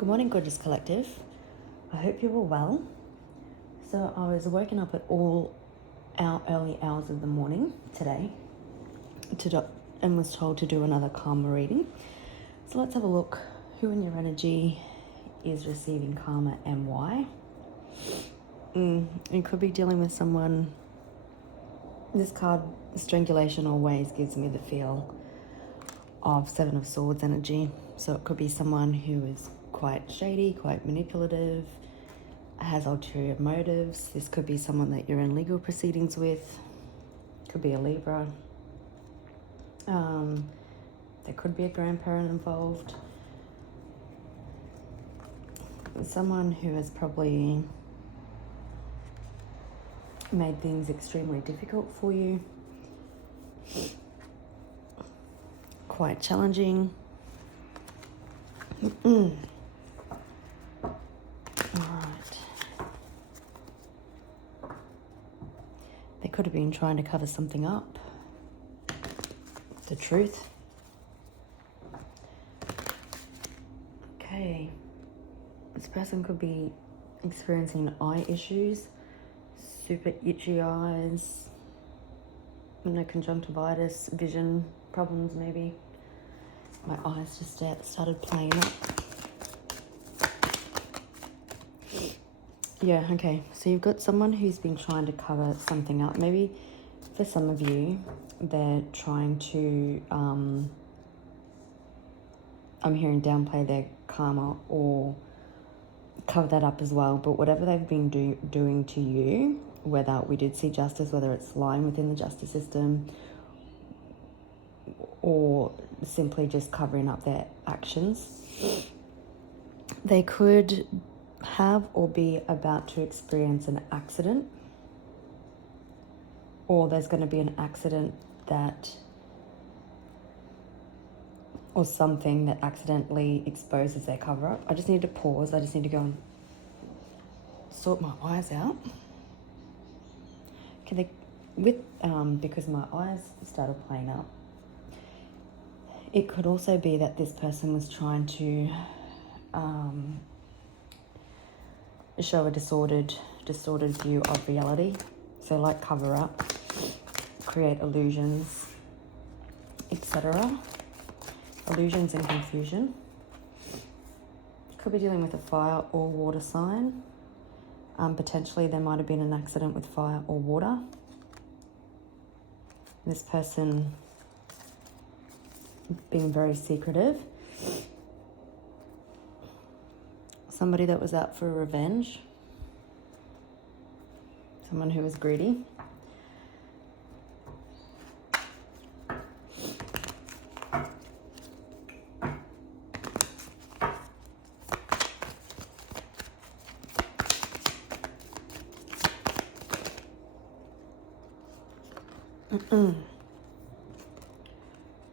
Good morning, gorgeous collective. I hope you're all well. So I was woken up at all our early hours of the morning today and was told to do another karma reading. So let's have a look who in your energy is receiving karma and why. You could be dealing with someone. This card, strangulation, always gives me the feel of Seven of Swords energy. So it could be someone who is quite shady, quite manipulative, has ulterior motives. This could be someone that you're in legal proceedings with. Could be a Libra. There could be a grandparent involved. Someone who has probably made things extremely difficult for you. Quite challenging. All right. They could have been trying to cover something up. The truth. Okay. This person could be experiencing eye issues, super itchy eyes, conjunctivitis, vision problems maybe. My eyes just started playing up. Yeah, okay. So you've got someone who's been trying to cover something up. Maybe for some of you, they're trying to, I'm hearing downplay their karma or cover that up as well. But whatever they've been doing to you, whether we did see justice, whether it's lying within the justice system or simply just covering up their actions, they could have or be about to experience an accident, or there's going to be an accident or something that accidentally exposes their cover-up. I just need to pause. I just need to go and sort my eyes out. Okay, because my eyes started playing up, it could also be that this person was trying to show a distorted view of reality. So like cover up, create illusions, etc. Illusions and confusion. Could be dealing with a fire or water sign. Potentially there might have been an accident with fire or water. This person being very secretive. Somebody that was out for revenge. Someone who was greedy.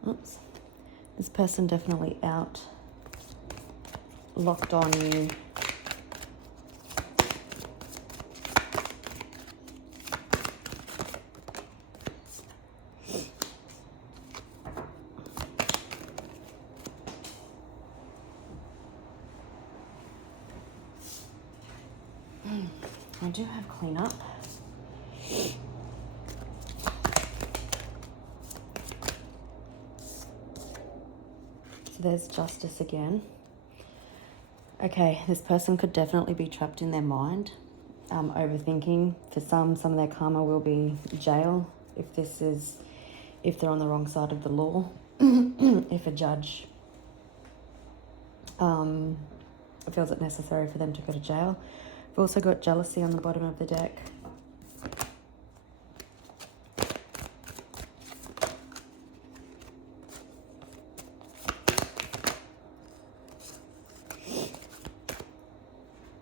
Oops. This person definitely out, locked on you. I do have cleanup. So there's justice again. Okay, this person could definitely be trapped in their mind, overthinking. For some of their karma will be jail if they're on the wrong side of the law. If a judge feels it necessary for them to go to jail. We've also got jealousy on the bottom of the deck.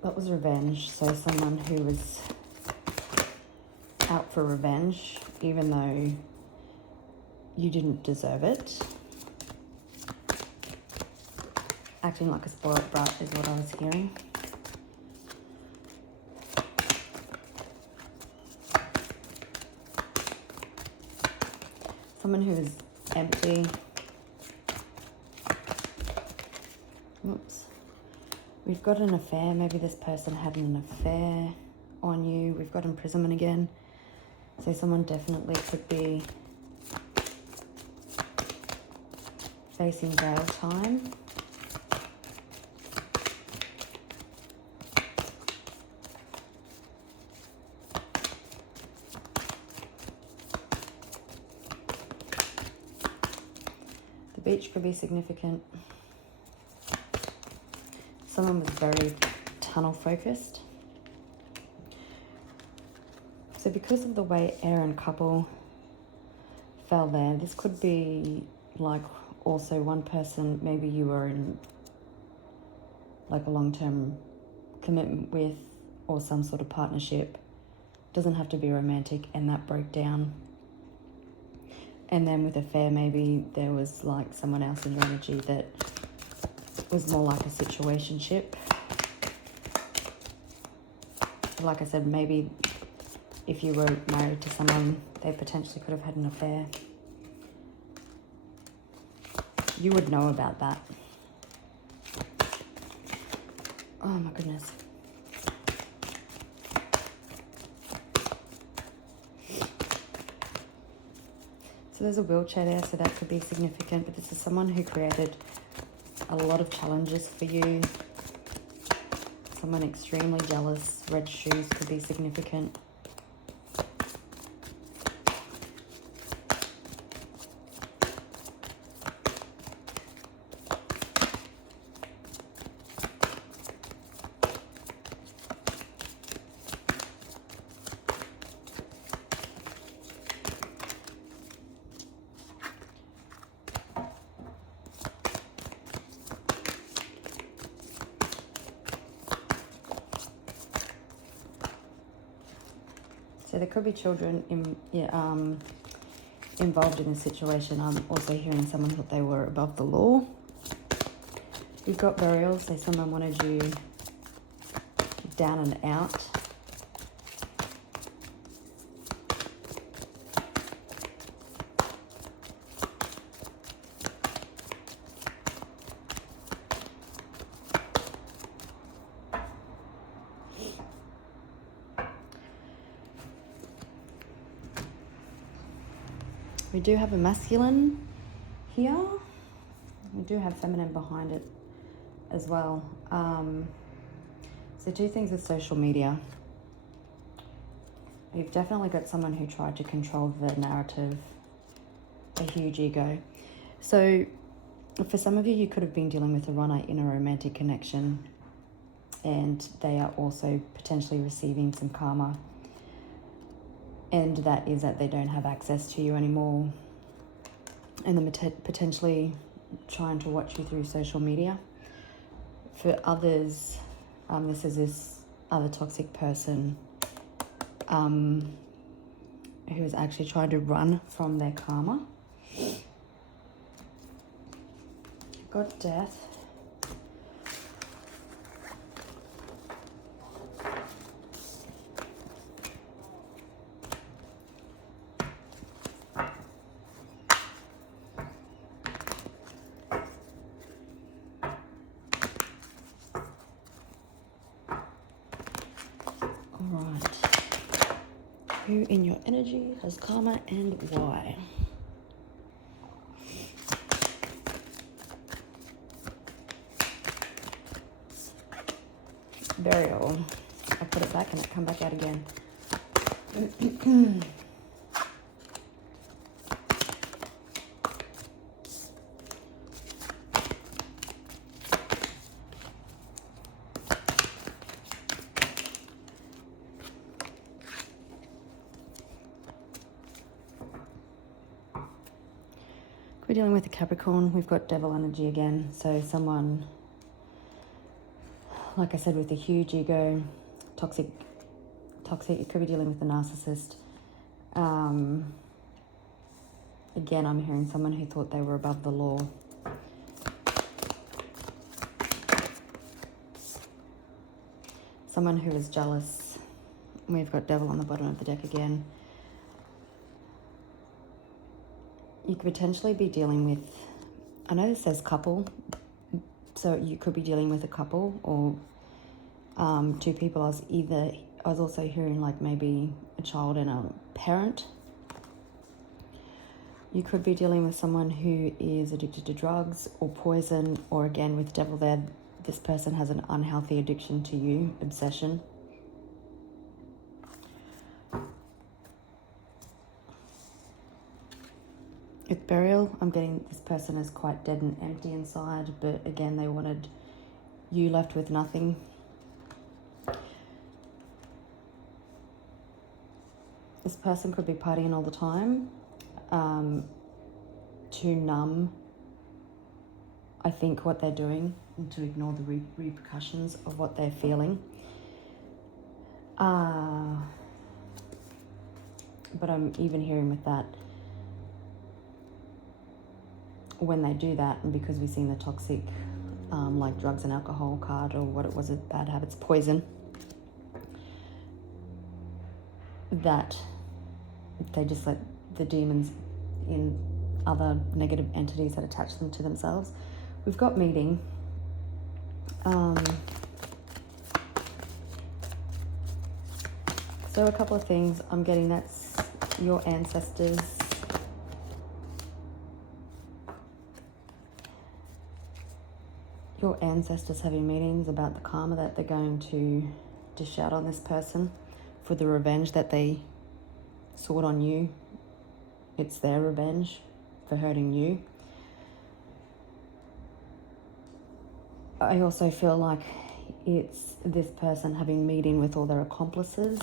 That was revenge. So someone who was out for revenge, even though you didn't deserve it. Acting like a spoiled brat is what I was hearing. Someone who is empty. Oops. We've got an affair. Maybe this person had an affair on you. We've got imprisonment again. So someone definitely could be facing jail time. The beach could be significant. Someone was very tunnel focused. So because of the way air and couple fell there, this could be like also one person, maybe you were in like a long-term commitment with, or some sort of partnership. Doesn't have to be romantic, and that broke down. And then with affair, maybe there was like someone else in your energy that was more like a situationship. Like I said, maybe if you were married to someone, they potentially could have had an affair. You would know about that. Oh my goodness. So there's a wheelchair there, so that could be significant, but this is someone who created a lot of challenges for you. Someone extremely jealous. Red shoes could be significant. So there could be children involved in this situation. I'm also hearing someone thought they were above the law. You've got burial, so someone wanted you down and out. We do have a masculine here. We do have feminine behind it as well. So two things with social media. You've definitely got someone who tried to control the narrative, a huge ego. So for some of you, you could have been dealing with a runner in a romantic connection, and they are also potentially receiving some karma. And that is that they don't have access to you anymore, and then potentially trying to watch you through social media. For others, this is this other toxic person who is actually trying to run from their karma. You've got death. Who in your energy has karma and why? Burial. I put it back and it come back out again. We're dealing with a Capricorn. We've got devil energy again. So someone, like I said, with a huge ego, toxic. You could be dealing with a narcissist. Again, I'm hearing someone who thought they were above the law. Someone who is jealous. We've got devil on the bottom of the deck again. You could potentially be dealing with, I know this says couple, So you could be dealing with a couple or two people. I was also hearing like maybe a child and a parent. You could be dealing with someone who is addicted to drugs or poison, or again with devil there, this person has an unhealthy addiction to you, obsession. With burial, I'm getting this person is quite dead and empty inside, but again, they wanted you left with nothing. This person could be partying all the time to numb, I think, what they're doing and to ignore the repercussions of what they're feeling. But I'm even hearing with that, when they do that, and because we've seen the toxic, like drugs and alcohol card, or what it was, bad habits, poison, that they just let the demons in other negative entities that attach them to themselves. We've got meeting. So a couple of things I'm getting, that's your ancestors. Your ancestors having meetings about the karma that they're going to dish out on this person for the revenge that they sought on you. It's their revenge for hurting you. I also feel like it's this person having meeting with all their accomplices.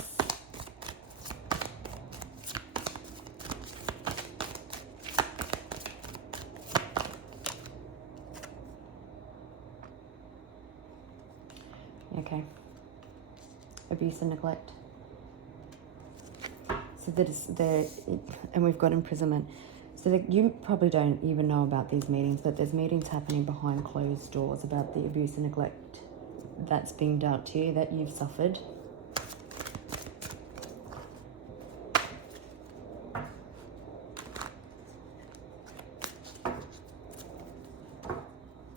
Okay. Abuse and neglect. So that is there, and we've got imprisonment. So that you probably don't even know about these meetings, but there's meetings happening behind closed doors about the abuse and neglect that's being dealt to you, that you've suffered.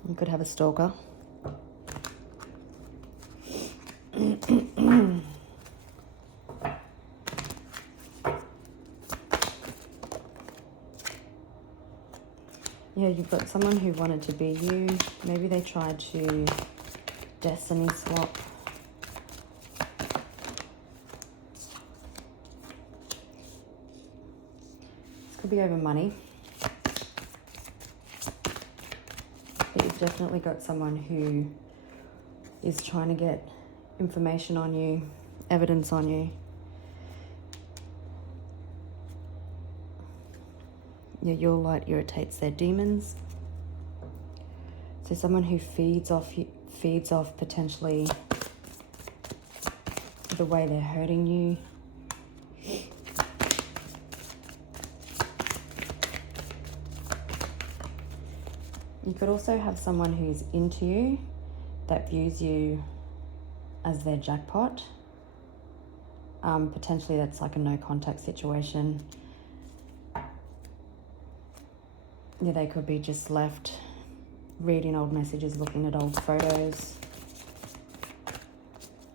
You could have a stalker. Yeah, you've got someone who wanted to be you. Maybe they tried to destiny swap. This could be over money. But you've definitely got someone who is trying to get information on you, evidence on you. Yeah, your light irritates their demons. So someone who feeds off potentially the way they're hurting you. You could also have someone who's into you that views you as their jackpot. Potentially that's like a no contact situation. Yeah, they could be just left reading old messages, looking at old photos.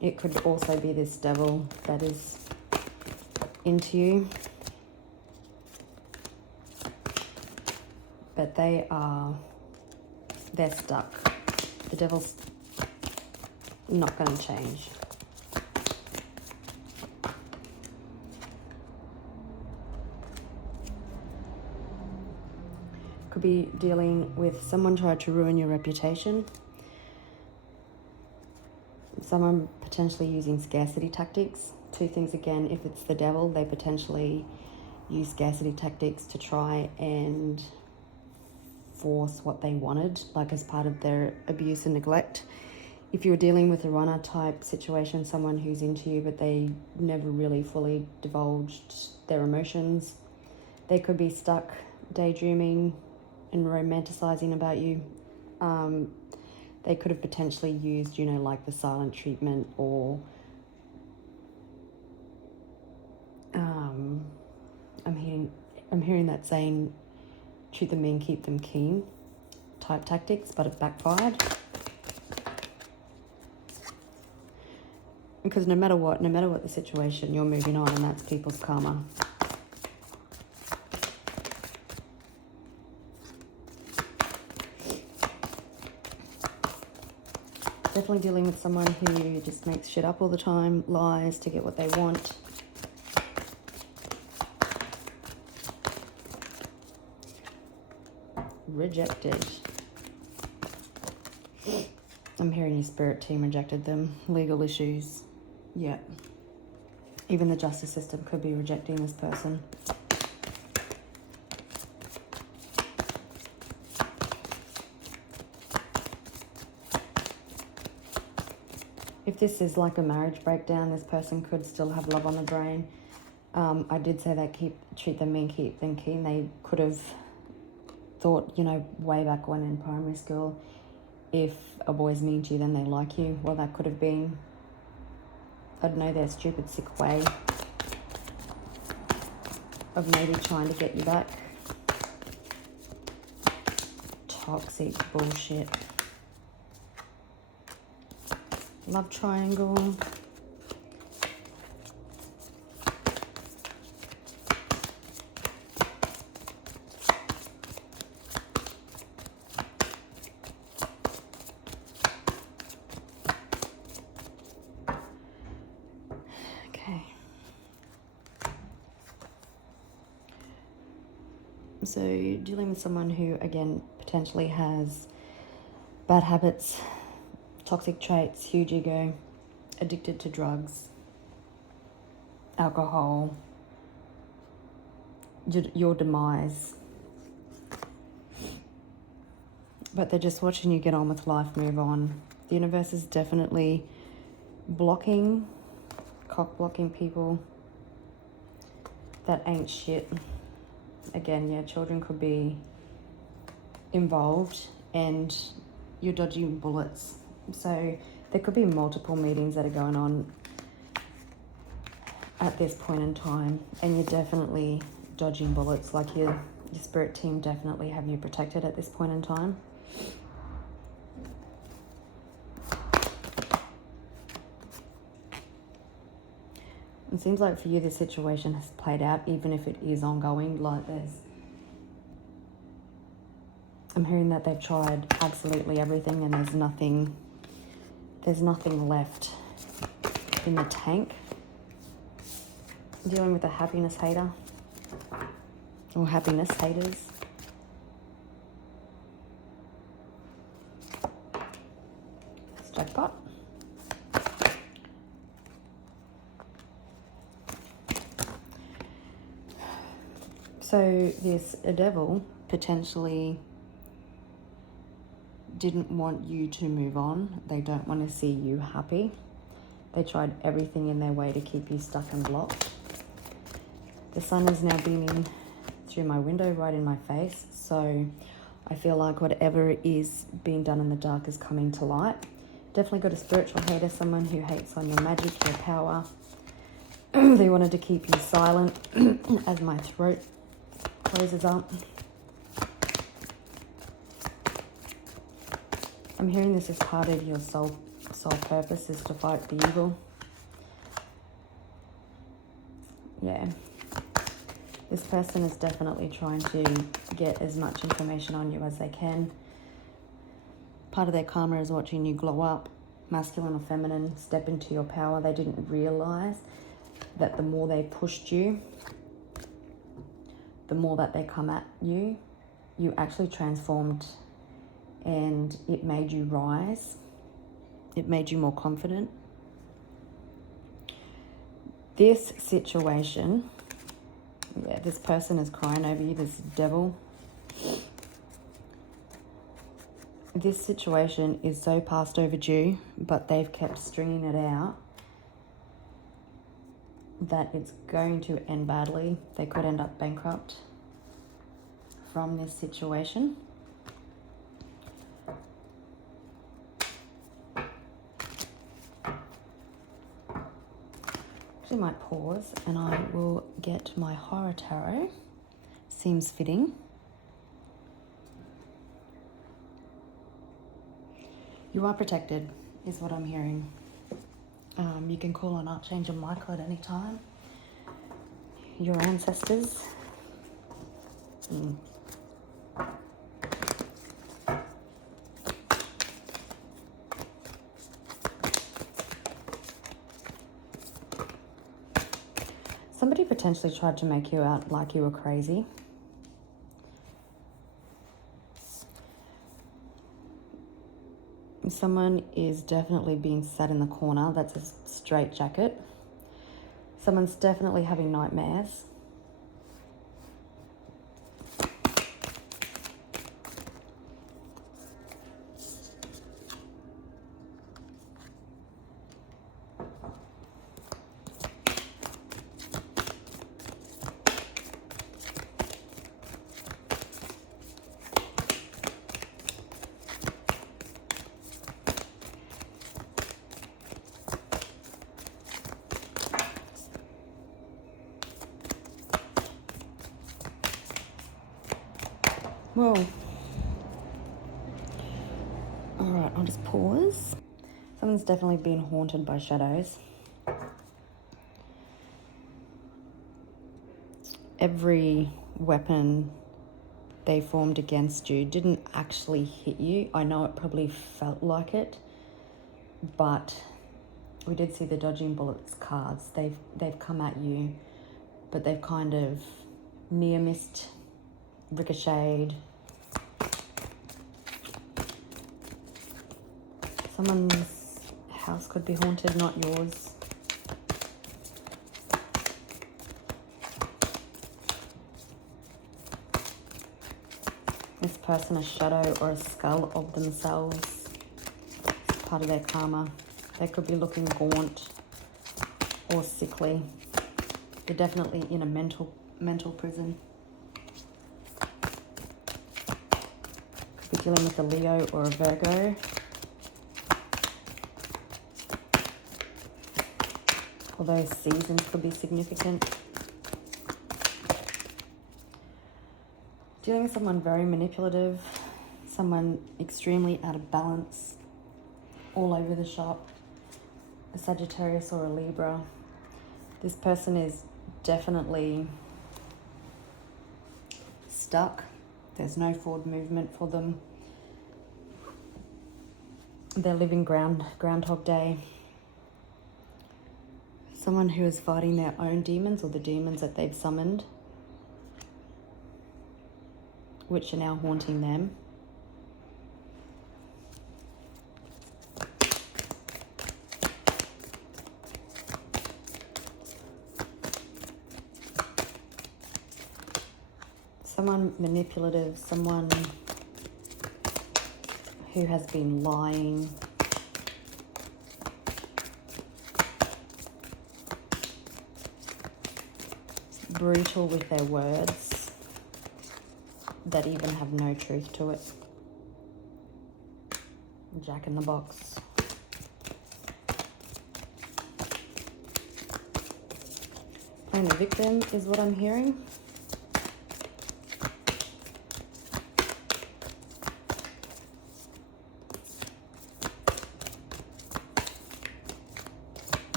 It could also be this devil that is into you. But they're stuck. The devil's not going to change. Could be dealing with someone tried to ruin your reputation. Someone potentially using scarcity tactics. Two things again, if it's the devil, they potentially use scarcity tactics to try and force what they wanted, like as part of their abuse and neglect. If you're dealing with a runner type situation, someone who's into you but they never really fully divulged their emotions, they could be stuck daydreaming and romanticizing about you. They could have potentially used, like the silent treatment, or I'm hearing that saying treat them mean, keep them keen type tactics, but it backfired. Because no matter what the situation, you're moving on, and that's people's karma. Definitely dealing with someone who just makes shit up all the time, lies to get what they want. Rejected. I'm hearing your spirit team rejected them. Legal issues. Yeah. Even the justice system could be rejecting this person. If this is like a marriage breakdown, this person could still have love on the brain. I did say that treat them mean, keep them keen. They could have thought, you know, way back when in primary school, if a boy's mean to you, then they like you. Well, that could have been, I don't know, their stupid, sick way of maybe trying to get you back. Toxic bullshit. Love triangle. Okay. So dealing with someone who, again, potentially has bad habits, toxic traits, huge ego, addicted to drugs, alcohol, your demise. But they're just watching you get on with life, move on. The universe is definitely blocking, cock-blocking people that ain't shit. Again, yeah, children could be involved and you're dodging bullets. So there could be multiple meetings that are going on at this point in time, and you're definitely dodging bullets. Like your spirit team definitely have you protected at this point in time. It seems like for you, the situation has played out, even if it is ongoing. Like I'm hearing that they've tried absolutely everything, and there's nothing left in the tank. Dealing with a happiness hater or happiness haters. That's jackpot. So this devil potentially didn't want you to move on. They don't want to see you happy. They tried everything in their way to keep you stuck and blocked. The sun is now beaming through my window right in my face. So I feel like whatever is being done in the dark is coming to light. Definitely got a spiritual hater, someone who hates on your magic, your power. They wanted to keep you silent as my throat closes up. I'm hearing this as part of your soul purpose is to fight the evil. Yeah. This person is definitely trying to get as much information on you as they can. Part of their karma is watching you glow up, masculine or feminine, step into your power. They didn't realize that the more they pushed you, the more that they come at you, you actually transformed, and it made you rise. It made you more confident. This situation, yeah, this person is crying over you, this devil. This situation is so past overdue, but they've kept stringing it out that it's going to end badly. They could end up bankrupt from this situation. I might pause and I will get my horror tarot. Seems fitting. You are protected, is what I'm hearing. You can call on Archangel Michael at any time. Your ancestors. Somebody potentially tried to make you out like you were crazy. Someone is definitely being sat in the corner. That's a straitjacket. Someone's definitely having nightmares. Whoa. Alright, I'll just pause. Someone's definitely been haunted by shadows. Every weapon they formed against you didn't actually hit you. I know it probably felt like it, but we did see the dodging bullets cards. They've come at you, but they've kind of near missed, ricocheted. Someone's house could be haunted, not yours. This person a shadow or a skull of themselves. It's part of their karma. They could be looking gaunt or sickly. They're definitely in a mental prison. Could be dealing with a Leo or a Virgo. Although seasons could be significant. Dealing with someone very manipulative, someone extremely out of balance, all over the shop, a Sagittarius or a Libra. This person is definitely stuck. There's no forward movement for them. They're living Groundhog Day. Someone who is fighting their own demons or the demons that they've summoned, which are now haunting them. Someone manipulative, someone who has been lying. Brutal with their words that even have no truth to it. Jack in the box. Playing the victim is what I'm hearing.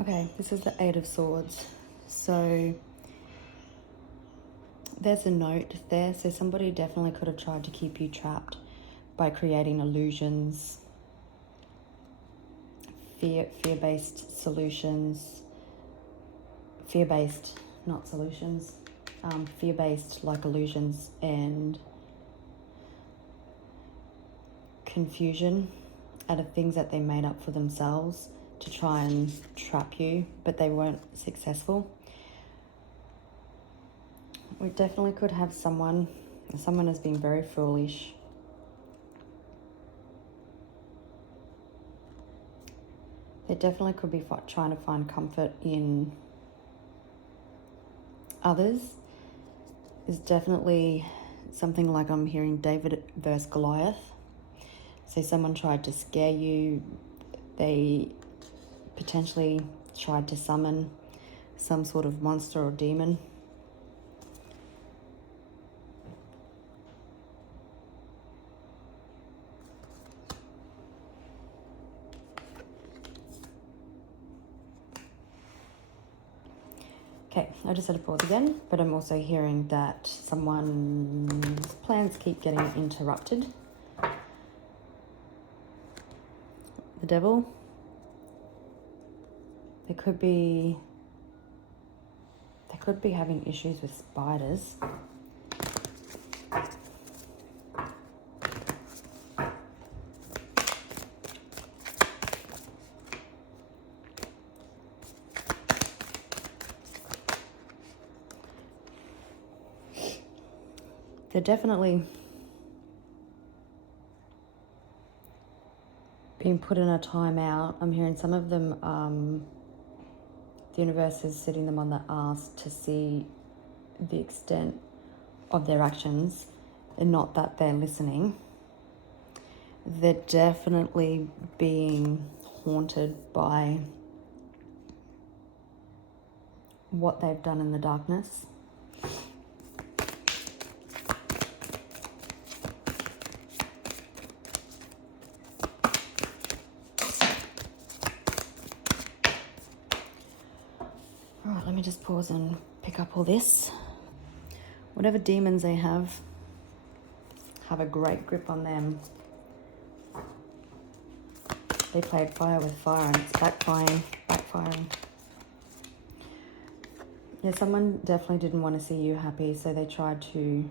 Okay, this is the Eight of Swords. So there's a note there. So somebody definitely could have tried to keep you trapped by creating illusions, fear-based solutions, fear-based, not solutions, fear-based like illusions and confusion out of things that they made up for themselves to try and trap you, but they weren't successful. We definitely could have someone has been very foolish. They definitely could be trying to find comfort in others. There's definitely something like I'm hearing David versus Goliath. So someone tried to scare you. They potentially tried to summon some sort of monster or demon. Okay, I just had to pause again, but I'm also hearing that someone's plans keep getting interrupted. The Devil. They could be having issues with spiders. They're definitely being put in a timeout. I'm hearing some of them, the universe is setting them on the arse to see the extent of their actions, and not that they're listening. They're definitely being haunted by what they've done in the darkness. All right, let me just pause and pick up all this. Whatever demons they have a great grip on them. They played fire with fire and it's backfiring. Yeah, someone definitely didn't want to see you happy, so they tried to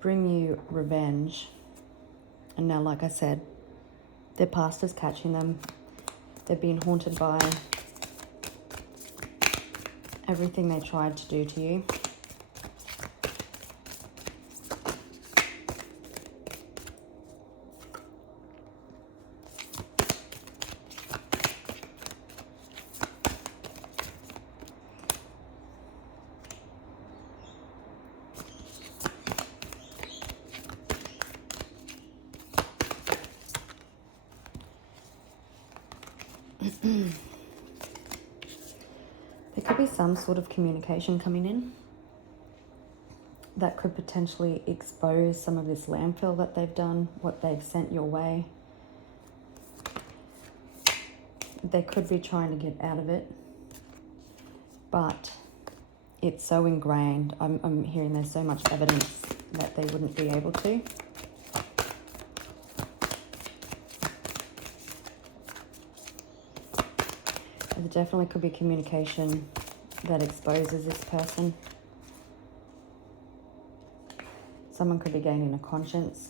bring you revenge. And now, like I said, their past is catching them. They're being haunted by everything they tried to do to you. There could be some sort of communication coming in that could potentially expose some of this landfill that they've done, what they've sent your way. They could be trying to get out of it, but it's so ingrained. I'm hearing there's so much evidence that they wouldn't be able to. There definitely could be communication that exposes this person. Someone could be gaining a conscience.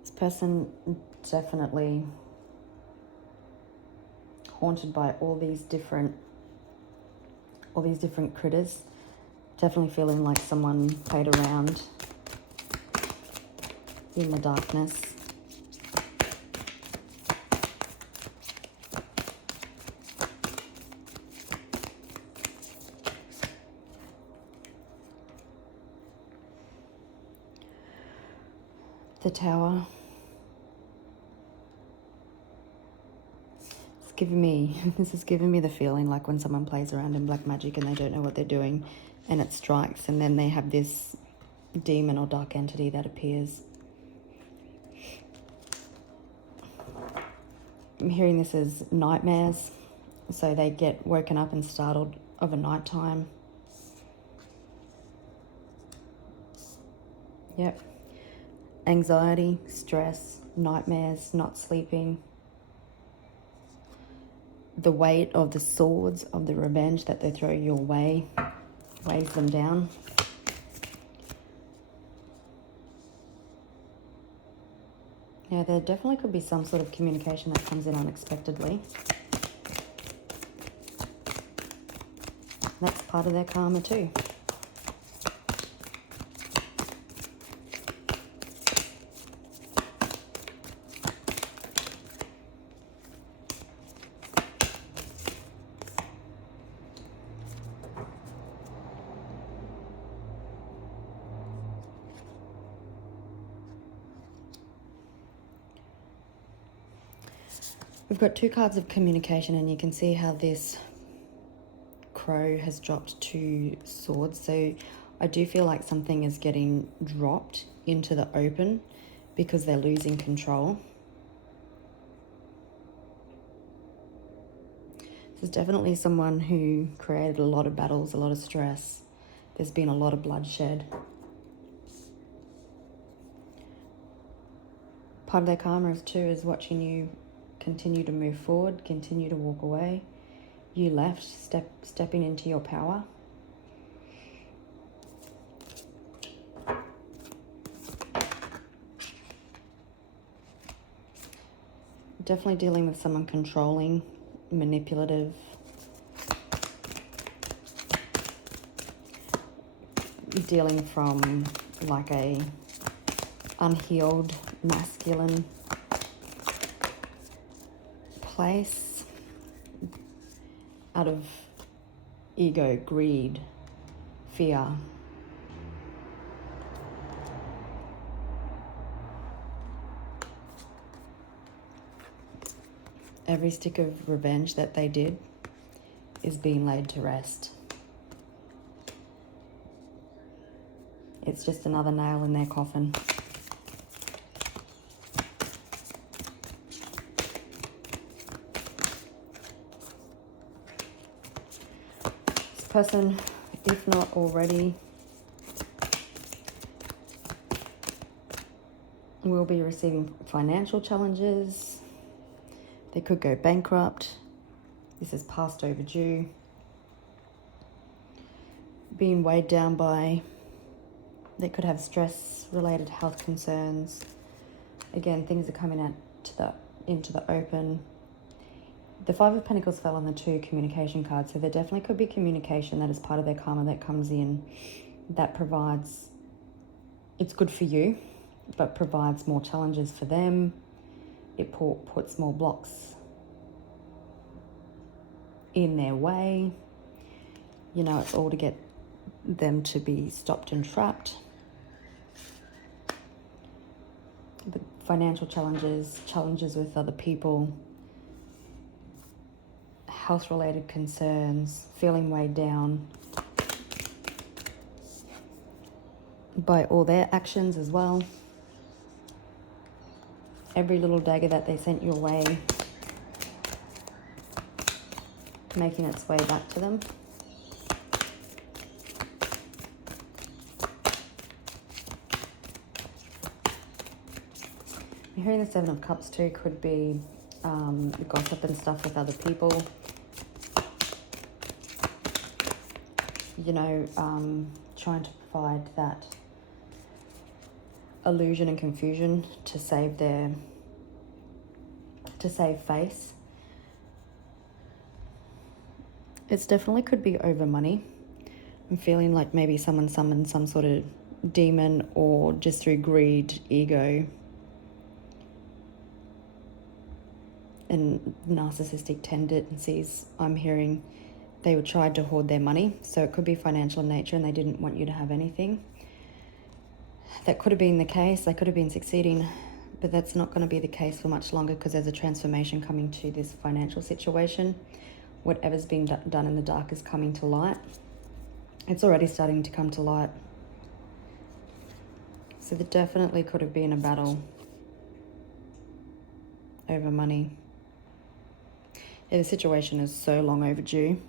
This person definitely haunted by all these different critters. Definitely feeling like someone played around in the darkness. The Tower. This is giving me the feeling like when someone plays around in black magic and they don't know what they're doing and it strikes, and then they have this demon or dark entity that appears. I'm hearing this as nightmares, so they get woken up and startled of a nighttime. Yep. Anxiety, stress, nightmares, not sleeping. The weight of the swords of the revenge that they throw your way weighs them down. Yeah, there definitely could be some sort of communication that comes in unexpectedly. That's part of their karma too. We've got 2 cards of communication, and you can see how this crow has dropped 2 swords. So I do feel like something is getting dropped into the open because they're losing control. This is definitely someone who created a lot of battles, a lot of stress. There's been a lot of bloodshed. Part of their karma is watching you continue to move forward, continue to walk away. You left, stepping into your power. Definitely dealing with someone controlling, manipulative. Dealing from like a unhealed masculine place, out of ego, greed, fear. Every stick of revenge that they did is being laid to rest. It's just another nail in their coffin. This person, if not already, will be receiving financial challenges. They could go bankrupt. This is past overdue. Being weighed down by, they could have stress-related health concerns. Again, things are coming out into the open. The 5 of Pentacles fell on the 2 communication cards, so there definitely could be communication that is part of their karma that comes in, that provides, it's good for you, but provides more challenges for them. It puts more blocks in their way. You know, it's all to get them to be stopped and trapped. But financial challenges with other people, health-related concerns, feeling weighed down by all their actions as well. Every little dagger that they sent your way, making its way back to them. You're hearing the 7 of Cups too, could be gossip and stuff with other people. You know, trying to provide that illusion and confusion to save face. It's definitely could be over money. I'm feeling like maybe someone summoned some sort of demon, or just through greed, ego, and narcissistic tendencies. I'm hearing they were tried to hoard their money, so it could be financial in nature and they didn't want you to have anything. That could have been the case. They could have been succeeding, but that's not going to be the case for much longer, because there's a transformation coming to this financial situation. Whatever's being done in the dark is coming to light. It's already starting to come to light. So there definitely could have been a battle over money. Yeah, the situation is so long overdue.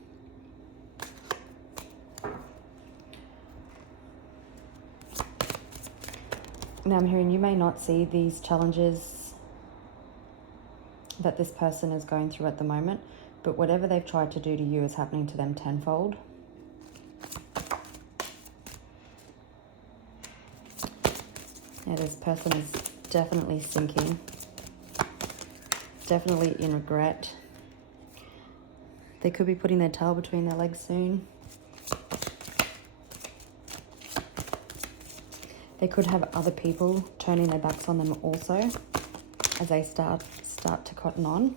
Now I'm hearing you may not see these challenges that this person is going through at the moment, but whatever they've tried to do to you is happening to them tenfold. Yeah, this person is definitely sinking, definitely in regret. They could be putting their tail between their legs soon. They could have other people turning their backs on them also as they start to cotton on.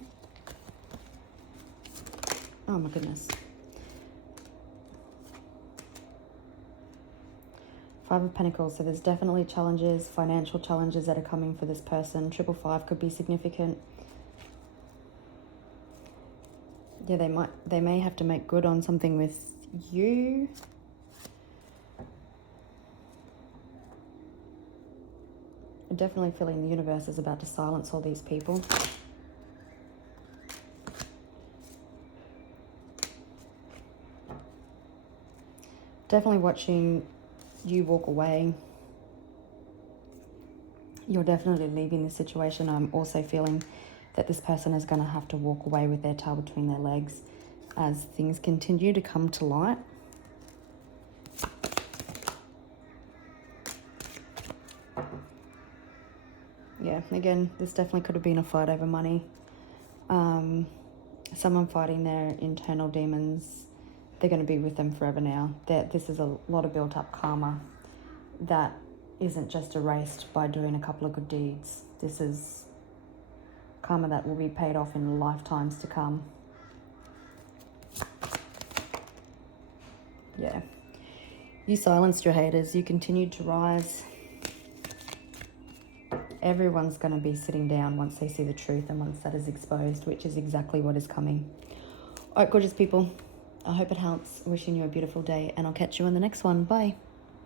Oh my goodness. 5 of Pentacles, so there's definitely challenges, financial challenges that are coming for this person. 555 could be significant. Yeah, they may have to make good on something with you. I'm definitely feeling the universe is about to silence all these people. Definitely watching you walk away. You're definitely leaving this situation. I'm also feeling that this person is going to have to walk away with their tail between their legs as things continue to come to light. Yeah, again, this definitely could have been a fight over money. Someone fighting their internal demons. They're going to be with them forever now. This is a lot of built up karma that isn't just erased by doing a couple of good deeds. This is karma that will be paid off in lifetimes to come. Yeah. You silenced your haters. You continued to rise. Everyone's going to be sitting down once they see the truth and once that is exposed, which is exactly what is coming. All right, gorgeous people. I hope it helps. Wishing you a beautiful day, and I'll catch you in the next one. Bye.